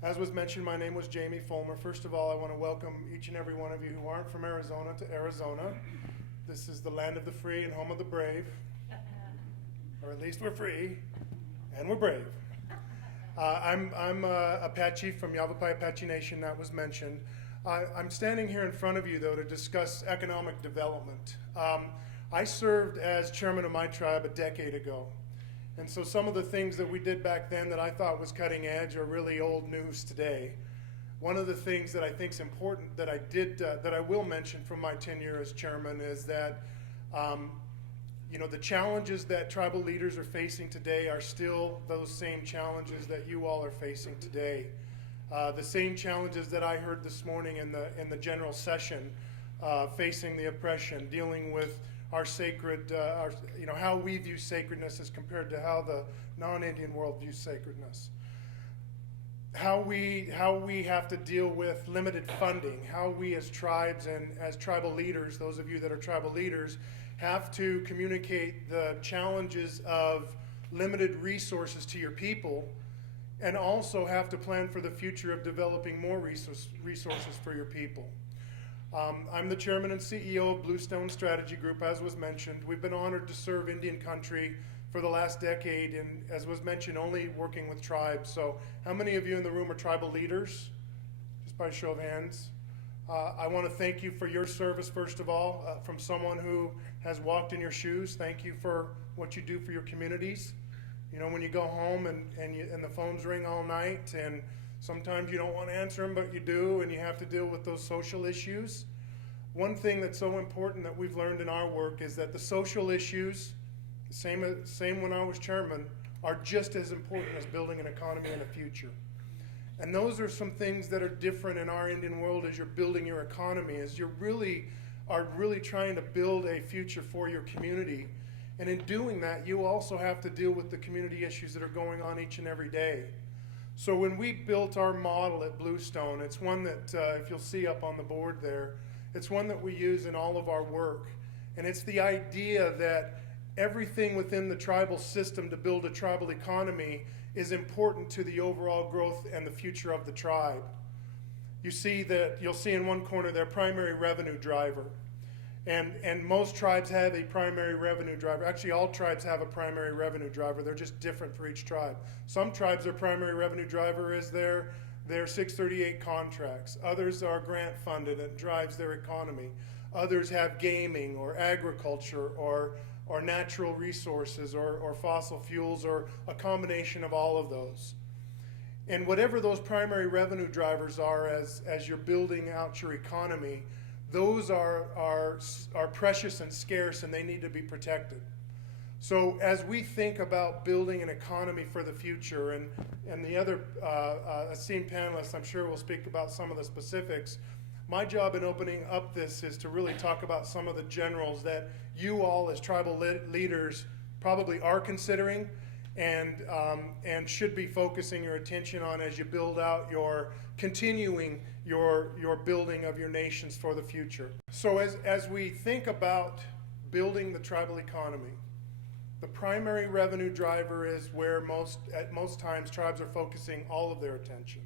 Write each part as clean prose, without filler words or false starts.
As was mentioned, my name was Jamie Fullmer. First of all, I want to welcome each and every one of you who aren't from Arizona to Arizona. This is the land of the free and home of the brave. Or at least we're free, and we're brave. I'm Apache from Yavapai Apache Nation, that was mentioned. I'm standing here in front of you, though, to discuss economic development. I served as chairman of my tribe a decade ago. And so some of the things that we did back then that I thought was cutting edge are really old news today. One of the things that I think is important that I will mention from my tenure as chairman is that the challenges that tribal leaders are facing today are still those same challenges that you all are facing today. The same challenges that I heard this morning in the general session, facing the oppression, dealing with our sacred, how we view sacredness as compared to how the non-Indian world views sacredness. How we have to deal with limited funding, how we as tribes and as tribal leaders, those of you that are tribal leaders, have to communicate the challenges of limited resources to your people, and also have to plan for the future of developing more resources for your people. I'm the chairman and CEO of Bluestone Strategy Group, as was mentioned. We've been honored to serve Indian country for the last decade, and as was mentioned, only working with tribes. So how many of you in the room are tribal leaders? Just by a show of hands. I want to thank you for your service, first of all, from someone who has walked in your shoes. Thank you for what you do for your communities. You know, when you go home and the phones ring all night, and sometimes you don't want to answer them, but you do, and you have to deal with those social issues. One thing that's so important that we've learned in our work is that the social issues, same when I was chairman, are just as important as building an economy and a future. And those are some things that are different in our Indian world as you're building your economy, as you are really trying to build a future for your community. And in doing that, you also have to deal with the community issues that are going on each and every day. So when we built our model at Bluestone, it's one that, if you'll see up on the board there, it's one that we use in all of our work. And it's the idea that everything within the tribal system to build a tribal economy is important to the overall growth and the future of the tribe. You'll see in one corner their primary revenue driver. And most tribes have a primary revenue driver. Actually, all tribes have a primary revenue driver. They're just different for each tribe. Some tribes, their primary revenue driver is their 638 contracts. Others are grant funded and drives their economy. Others have gaming or agriculture or natural resources or fossil fuels or a combination of all of those. And whatever those primary revenue drivers are as you're building out your economy, those are precious and scarce, and they need to be protected. So as we think about building an economy for the future, and the other esteemed panelists, I'm sure, will speak about some of the specifics, my job in opening up this is to really talk about some of the generals that you all as tribal leaders probably are considering and should be focusing your attention on as you build out continuing your building of your nations for the future. So as we think about building the tribal economy, the primary revenue driver is where at most times tribes are focusing all of their attention.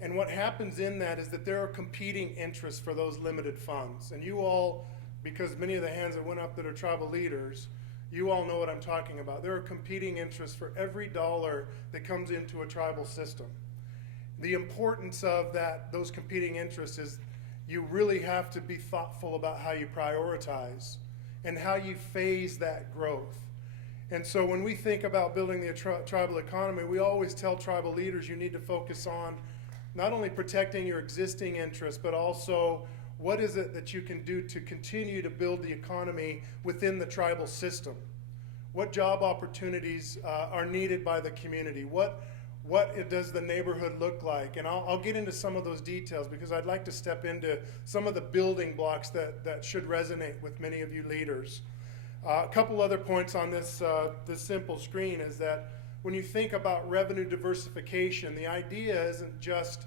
And what happens in that is that there are competing interests for those limited funds. And you all, because many of the hands that went up that are tribal leaders, you all know what I'm talking about. There are competing interests for every dollar that comes into a tribal system. The importance of those competing interests is you really have to be thoughtful about how you prioritize and how you phase that growth. And so when we think about building the tribal economy, we always tell tribal leaders you need to focus on not only protecting your existing interests, but also what is it that you can do to continue to build the economy within the tribal system? What job opportunities are needed by the community? What does the neighborhood look like? And I'll get into some of those details because I'd like to step into some of the building blocks that should resonate with many of you leaders. A couple other points on this simple screen is that when you think about revenue diversification, the idea isn't just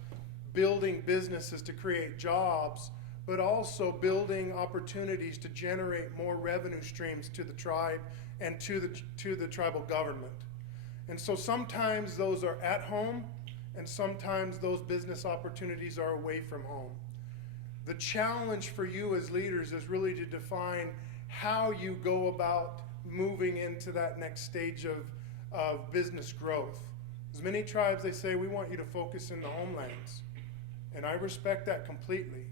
building businesses to create jobs, but also building opportunities to generate more revenue streams to the tribe and to the tribal government. And so sometimes those are at home and sometimes those business opportunities are away from home. The challenge for you as leaders is really to define how you go about moving into that next stage of business growth. As many tribes, they say, we want you to focus in the homelands. And I respect that completely.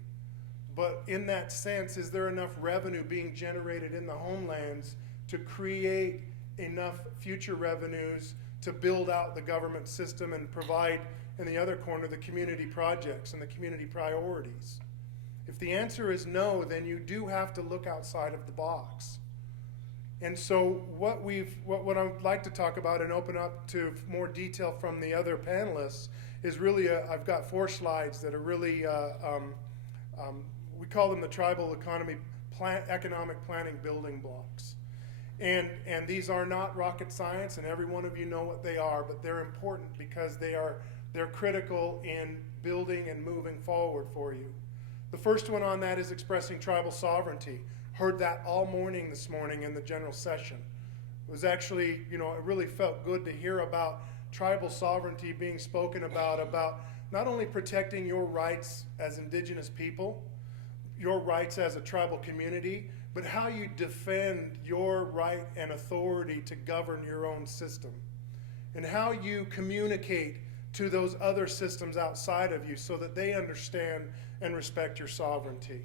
But in that sense, is there enough revenue being generated in the homelands to create enough future revenues to build out the government system and provide, in the other corner, the community projects and the community priorities? If the answer is no, then you do have to look outside of the box. And so what I'd like to talk about and open up to more detail from the other panelists is really, I've got 4 slides that are really, we call them the tribal economy economic planning building blocks. And these are not rocket science, and every one of you know what they are, but they're important because they're critical in building and moving forward for you. The first one on that is expressing tribal sovereignty. Heard that all morning this morning in the general session. It was actually, it really felt good to hear about tribal sovereignty being spoken about not only protecting your rights as indigenous people, your rights as a tribal community, but how you defend your right and authority to govern your own system, and how you communicate to those other systems outside of you so that they understand and respect your sovereignty.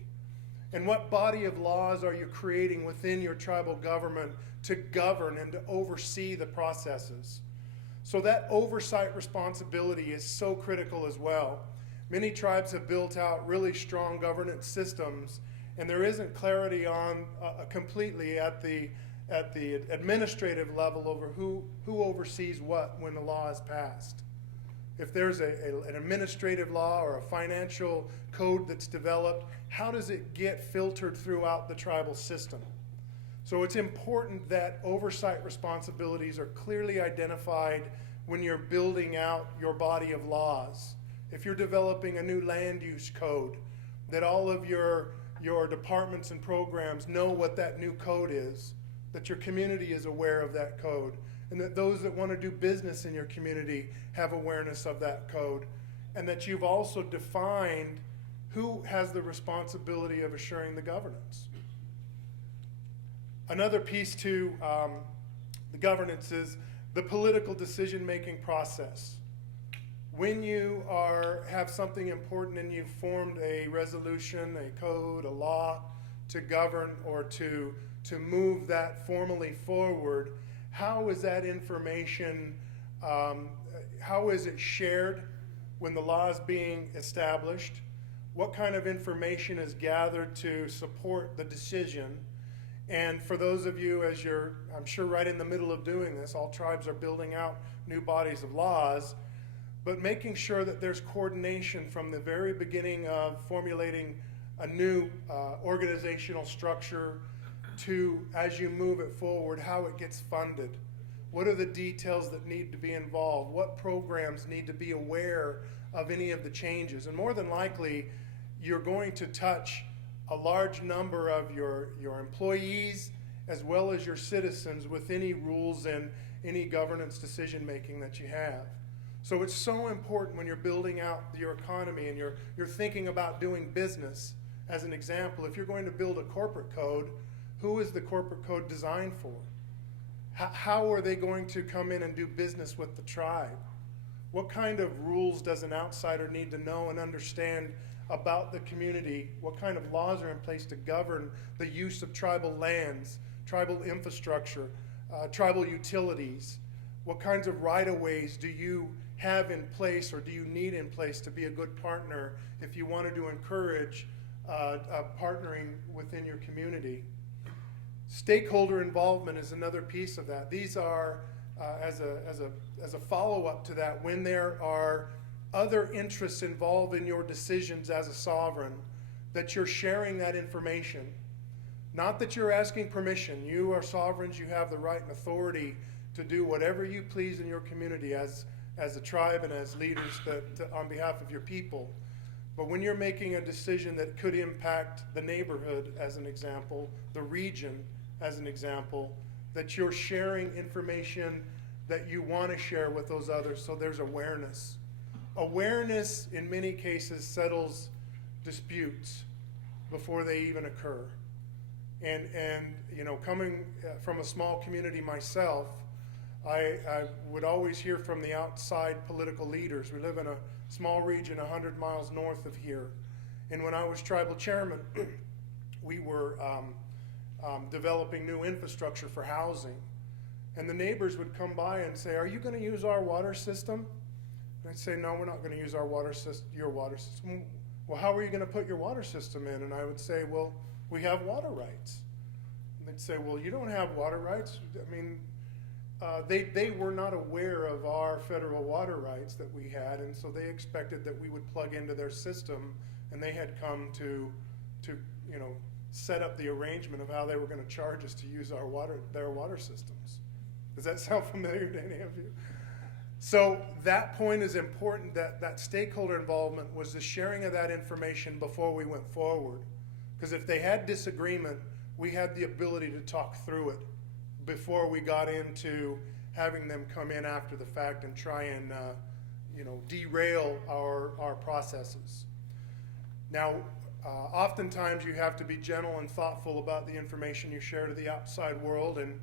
And what body of laws are you creating within your tribal government to govern and to oversee the processes? So that oversight responsibility is so critical as well. Many tribes have built out really strong governance systems, and there isn't clarity on completely at the administrative level over who oversees what when the law is passed. If there's an administrative law or a financial code that's developed, how does it get filtered throughout the tribal system? So it's important that oversight responsibilities are clearly identified when you're building out your body of laws. If you're developing a new land use code, that all of your departments and programs know what that new code is, that your community is aware of that code, and that those that want to do business in your community have awareness of that code, and that you've also defined who has the responsibility of assuring the governance. Another piece to the governance is the political decision-making process. When you have something important and you've formed a resolution, a code, a law to govern or to move that formally forward, how is that information, how is it shared when the law is being established? What kind of information is gathered to support the decision? And for those of you, as you're, I'm sure, right in the middle of doing this, all tribes are building out new bodies of laws, but making sure that there's coordination from the very beginning of formulating a new organizational structure to, as you move it forward, how it gets funded. What are the details that need to be involved? What programs need to be aware of any of the changes? And more than likely, you're going to touch a large number of your employees as well as your citizens with any rules and any governance decision making that you have. So it's so important when you're building out your economy and you're thinking about doing business. As an example, if you're going to build a corporate code, who is the corporate code designed for? How are they going to come in and do business with the tribe? What kind of rules does an outsider need to know and understand about the community? What kind of laws are in place to govern the use of tribal lands, tribal infrastructure, tribal utilities? What kinds of right-of-ways do you have in place or do you need in place to be a good partner if you wanted to encourage partnering within your community? Stakeholder involvement is another piece of that. These are, as a follow-up to that, when there are other interests involved in your decisions as a sovereign, that you're sharing that information. Not that you're asking permission. You are sovereigns. You have the right and authority to do whatever you please in your community as a tribe and as leaders on behalf of your people. But when you're making a decision that could impact the neighborhood, as an example, the region, as an example, that you're sharing information that you want to share with those others so there's awareness. Awareness, in many cases, settles disputes before they even occur. And you know, coming from a small community myself, I would always hear from the outside political leaders. We live in a small region 100 miles north of here. And when I was tribal chairman, we were developing new infrastructure for housing. And the neighbors would come by and say, "Are you going to use our water system?" And I'd say, "No, we're not going to use our water system, your water system." "Well, how are you going to put your water system in?" And I would say, "Well, we have water rights." And they'd say, "Well, you don't have water rights." I mean, they were not aware of our federal water rights that we had, and so they expected that we would plug into their system, and they had come to you know, set up the arrangement of how they were going to charge us to use their water systems. Does that sound familiar to any of you? So that point is important, that stakeholder involvement was the sharing of that information before we went forward. Because if they had disagreement, we had the ability to talk through it before we got into having them come in after the fact and try and you know, derail our processes. Now, oftentimes you have to be gentle and thoughtful about the information you share to the outside world, and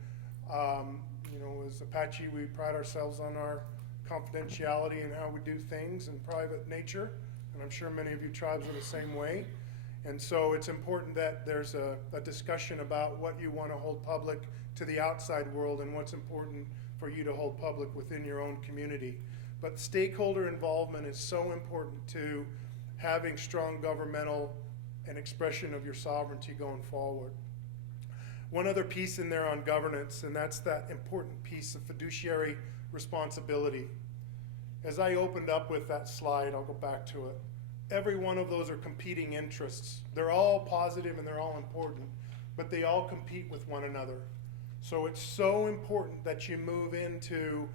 you know, as Apache, we pride ourselves on our confidentiality and how we do things in private nature, and I'm sure many of you tribes are the same way. And so it's important that there's a discussion about what you want to hold public to the outside world and what's important for you to hold public within your own community. But stakeholder involvement is so important to having strong governmental and expression of your sovereignty going forward. One other piece in there on governance, and that's that important piece of fiduciary responsibility. As I opened up with that slide, I'll go back to it. Every one of those are competing interests. They're all positive and they're all important, but they all compete with one another. So it's so important that you move into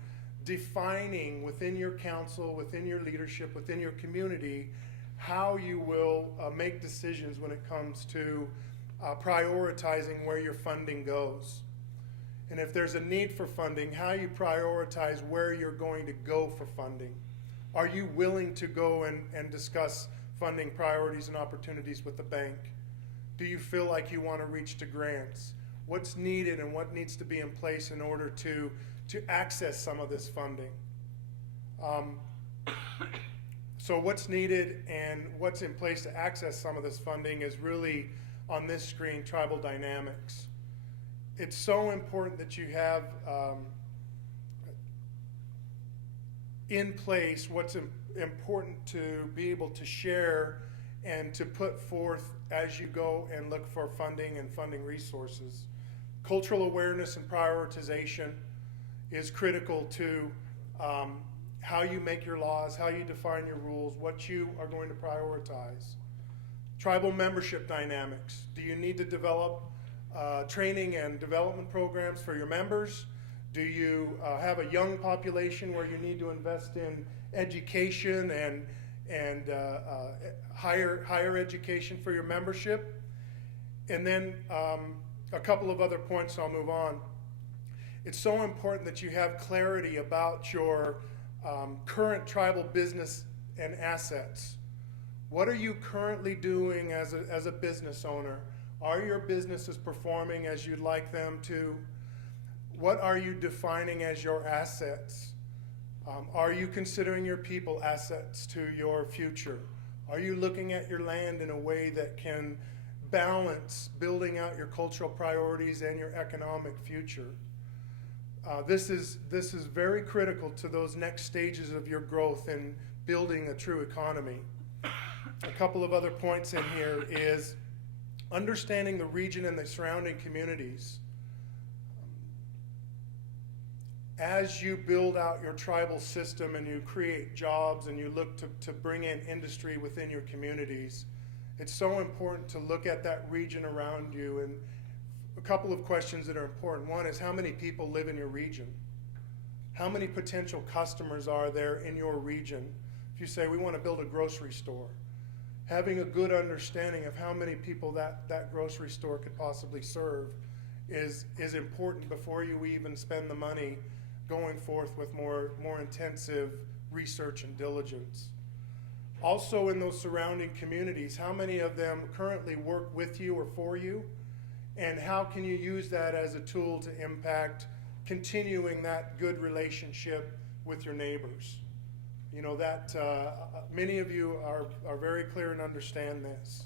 defining within your council, within your leadership, within your community, how you will make decisions when it comes to prioritizing where your funding goes. And if there's a need for funding, how you prioritize where you're going to go for funding. Are you willing to go and discuss funding priorities and opportunities with the bank? Do you feel like you want to reach to grants? What's needed and what needs to be in place in order to access some of this funding? So what's needed and what's in place to access some of this funding is really on this screen, tribal dynamics. It's so important that you have in place what's important to be able to share and to put forth as you go and look for funding and funding resources. Cultural awareness and prioritization is critical to how you make your laws, how you define your rules, what you are going to prioritize. Tribal membership dynamics. Do you need to develop training and development programs for your members? Do you have a young population where you need to invest in education and higher education for your membership? And then a couple of other points, I'll move on. It's so important that you have clarity about your current tribal business and assets. What are you currently doing as a business owner? Are your businesses performing as you'd like them to? What are you defining as your assets? Are you considering your people assets to your future? Are you looking at your land in a way that can balance building out your cultural priorities and your economic future? This is very critical to those next stages of your growth in building a true economy. A couple of other points in here is understanding the region and the surrounding communities. As you build out your tribal system and you create jobs and you look to bring in industry within your communities, it's so important to look at that region around you. And a couple of questions that are important. One is, how many people live in your region? How many potential customers are there in your region? If you say, we want to build a grocery store, having a good understanding of how many people that grocery store could possibly serve is important before you even spend the money going forth with more intensive research and diligence. Also in those surrounding communities, how many of them currently work with you or for you? And how can you use that as a tool to impact continuing that good relationship with your neighbors? You know, that many of you are very clear and understand this.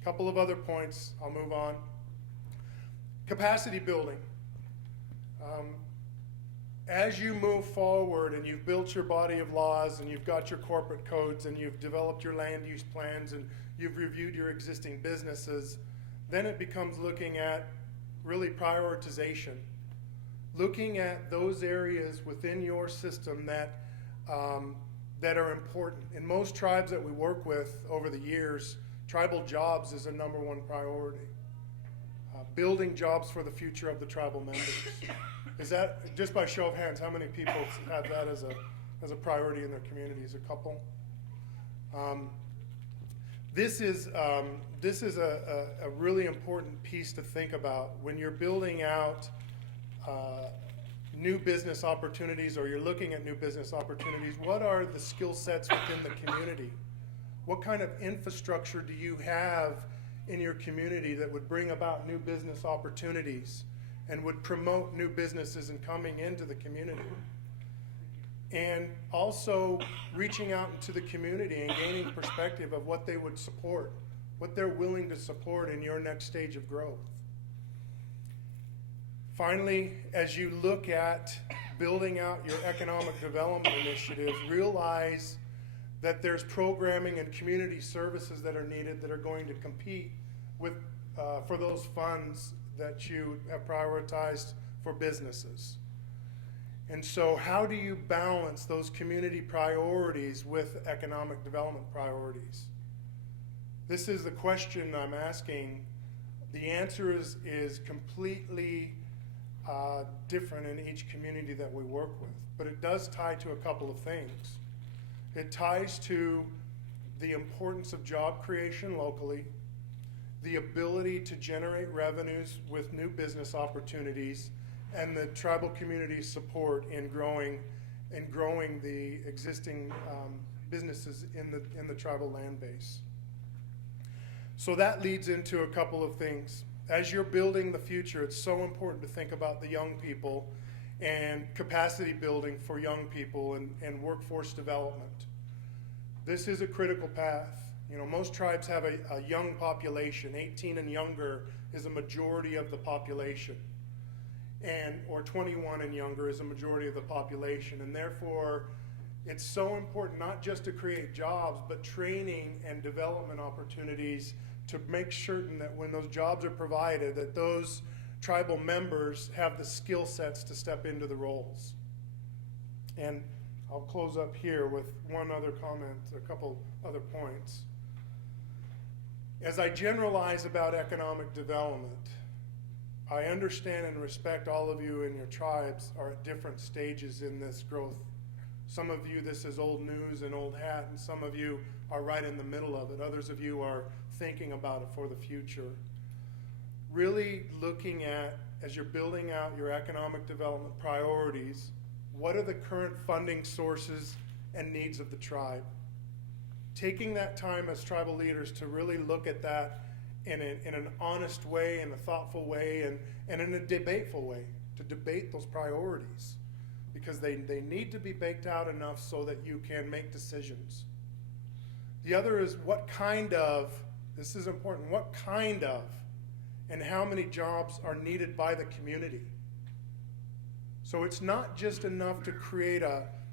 A couple of other points, I'll move on. Capacity building. As you move forward and you've built your body of laws and you've got your corporate codes and you've developed your land use plans and you've reviewed your existing businesses, then it becomes looking at really prioritization. Looking at those areas within your system that are important. In most tribes that we work with over the years, tribal jobs is a #1 priority. Building jobs for the future of the tribal members. Is that, just by show of hands, how many people have that as a priority in their communities? A couple? This is a really important piece to think about when you're building out new business opportunities, or you're looking at new business opportunities. What are the skill sets within the community? What kind of infrastructure do you have in your community that would bring about new business opportunities and would promote new businesses and coming into the community? And also reaching out into the community and gaining perspective of what they would support, what they're willing to support in your next stage of growth. Finally, as you look at building out your economic development initiatives, realize that there's programming and community services that are needed that are going to compete with for those funds that you have prioritized for businesses. And so how do you balance those community priorities with economic development priorities? This is the question I'm asking. The answer is completely different in each community that we work with, but it does tie to a couple of things. It ties to the importance of job creation locally, the ability to generate revenues with new business opportunities, and the tribal community's support in growing the existing businesses in the tribal land base. So that leads into a couple of things. As you're building the future, it's so important to think about the young people and capacity building for young people and workforce development. This is a critical path. You know, most tribes have a young population. 18 and younger is a majority of the population. Or 21 and younger is a majority of the population. And therefore, it's so important not just to create jobs, but training and development opportunities to make certain that when those jobs are provided, that those tribal members have the skill sets to step into the roles. And I'll close up here with one other comment, a couple other points. As I generalize about economic development, I understand and respect all of you and your tribes are at different stages in this growth. Some of you, this is old news and old hat, and some of you are right in the middle of it. Others of you are thinking about it for the future. Really looking at, as you're building out your economic development priorities, what are the current funding sources and needs of the tribe? Taking that time as tribal leaders to really look at that in an honest way, in a thoughtful way, and in a debateful way, to debate those priorities, because they need to be baked out enough so that you can make decisions. The other is what kind of, this is important, what kind of and how many jobs are needed by the community. So it's not just enough to create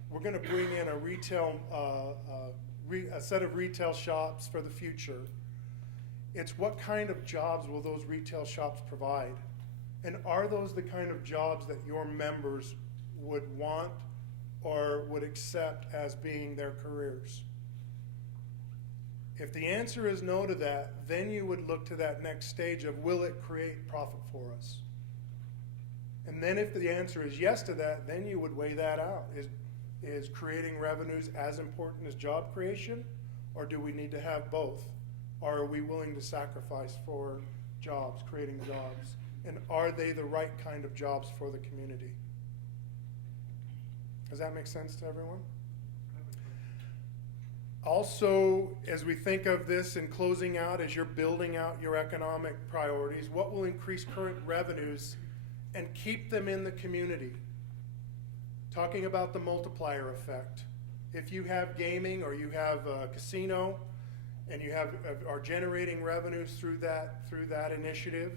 we're going to bring in a retail, a set of retail shops for the future. It's what kind of jobs will those retail shops provide? And are those the kind of jobs that your members would want or would accept as being their careers? If the answer is no to that, then you would look to that next stage of, will it create profit for us? And then if the answer is yes to that, then you would weigh that out. Is creating revenues as important as job creation, or do we need to have both? Or are we willing to sacrifice for jobs, creating jobs? And are they the right kind of jobs for the community? Does that make sense to everyone? Also, as we think of this in closing out, as you're building out your economic priorities, what will increase current revenues and keep them in the community? Talking about the multiplier effect. If you have gaming or you have a casino and you are generating revenues through that initiative,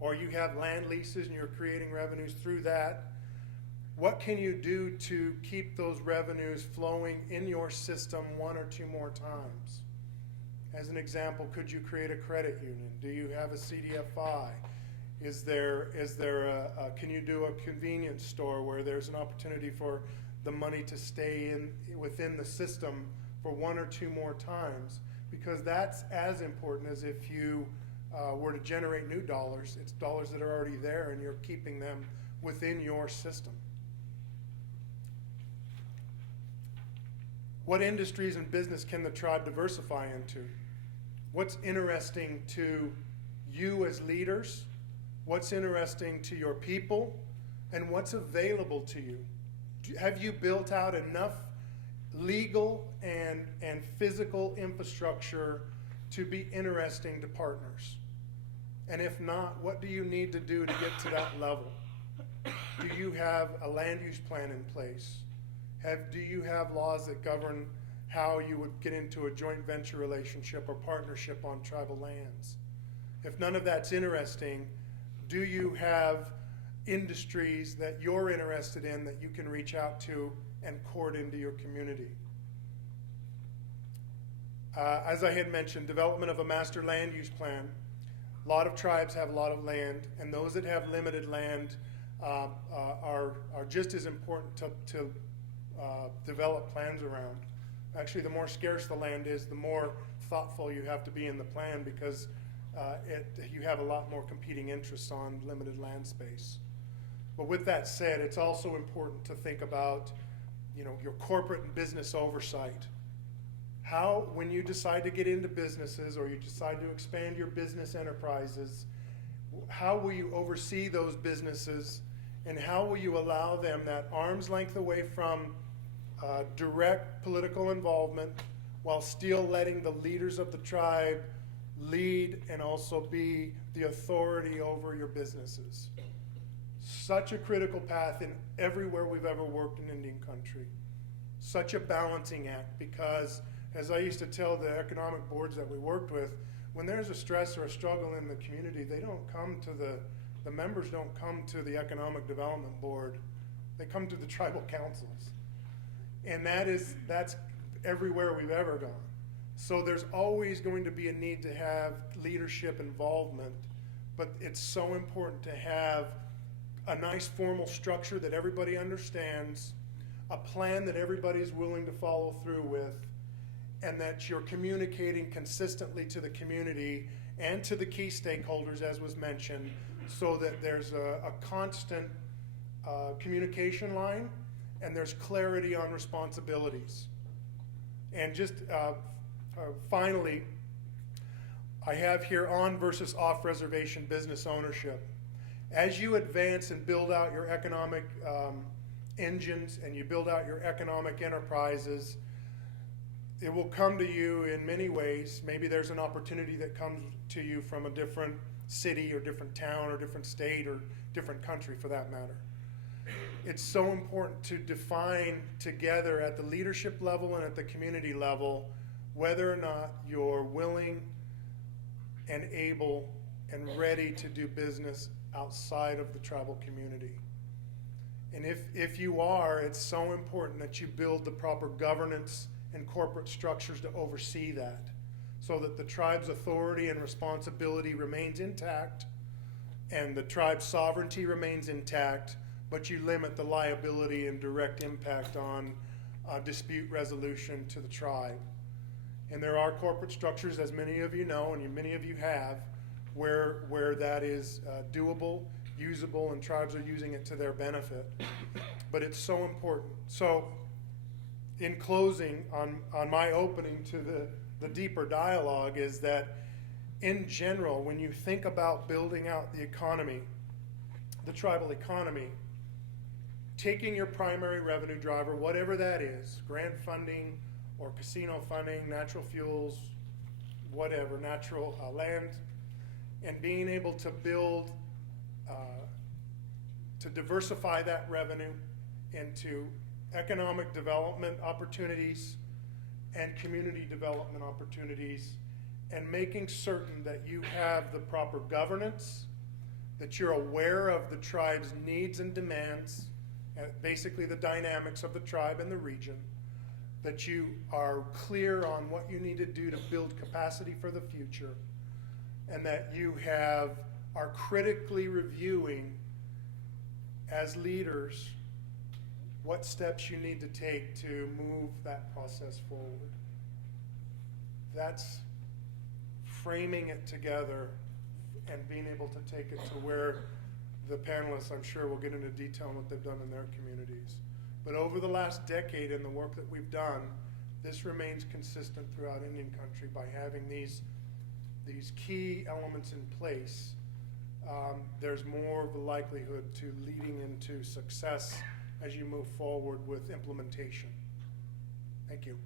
or you have land leases and you're creating revenues through that, what can you do to keep those revenues flowing in your system one or two more times? As an example, could you create a credit union? Do you have a CDFI? Can you do a convenience store where there's an opportunity for the money to stay within the system for one or two more times? Because that's as important as if you were to generate new dollars. It's dollars that are already there and you're keeping them within your system. What industries and business can the tribe diversify into? What's interesting to you as leaders? What's interesting to your people? And what's available to you? Have you built out enough legal and physical infrastructure to be interesting to partners? And if not, what do you need to do to get to that level? Do you have a land use plan in place? Do you have laws that govern how you would get into a joint venture relationship or partnership on tribal lands? If none of that's interesting, do you have industries that you're interested in that you can reach out to and court into your community? As I had mentioned, development of a master land use plan. A lot of tribes have a lot of land, and those that have limited land are just as important to develop plans around. Actually, the more scarce the land is, the more thoughtful you have to be in the plan, because you have a lot more competing interests on limited land space. But with that said, it's also important to think about, your corporate and business oversight. How, when you decide to get into businesses or you decide to expand your business enterprises, how will you oversee those businesses, and how will you allow them that arm's length away from direct political involvement while still letting the leaders of the tribe lead and also be the authority over your businesses? Such a critical path in everywhere we've ever worked in Indian country. Such a balancing act, because as I used to tell the economic boards that we worked with, when there's a stress or a struggle in the community, they don't come to the members don't come to the economic development board. They come to the tribal councils. And that's everywhere we've ever gone. So there's always going to be a need to have leadership involvement, but it's so important to have a nice formal structure that everybody understands, a plan that everybody's willing to follow through with, and that you're communicating consistently to the community and to the key stakeholders, as was mentioned, so that there's a constant communication line and there's clarity on responsibilities. And just finally, I have here on versus off-reservation business ownership. As you advance and build out your economic engines and you build out your economic enterprises, it will come to you in many ways. Maybe there's an opportunity that comes to you from a different city or different town or different state or different country for that matter. It's so important to define together at the leadership level and at the community level whether or not you're willing and able and ready to do business outside of the tribal community. And if you are, it's so important that you build the proper governance and corporate structures to oversee that, so that the tribe's authority and responsibility remains intact and the tribe's sovereignty remains intact, but you limit the liability and direct impact on dispute resolution to the tribe. And there are corporate structures, as many of you know, and many of you have, where that is doable, usable, and tribes are using it to their benefit. But it's so important. So in closing, on my opening to the deeper dialogue is that in general, when you think about building out the economy, the tribal economy, taking your primary revenue driver, whatever that is, grant funding or casino funding, natural fuels, whatever, natural land, and being able to build, to diversify that revenue into economic development opportunities and community development opportunities, and making certain that you have the proper governance, that you're aware of the tribe's needs and demands, basically the dynamics of the tribe and the region, that you are clear on what you need to do to build capacity for the future, and that you are critically reviewing as leaders what steps you need to take to move that process forward. That's framing it together and being able to take it to where the panelists, I'm sure, will get into detail on what they've done in their communities. But over the last decade in the work that we've done, this remains consistent throughout Indian country by having these key elements in place. There's more of a likelihood to leading into success as you move forward with implementation. Thank you.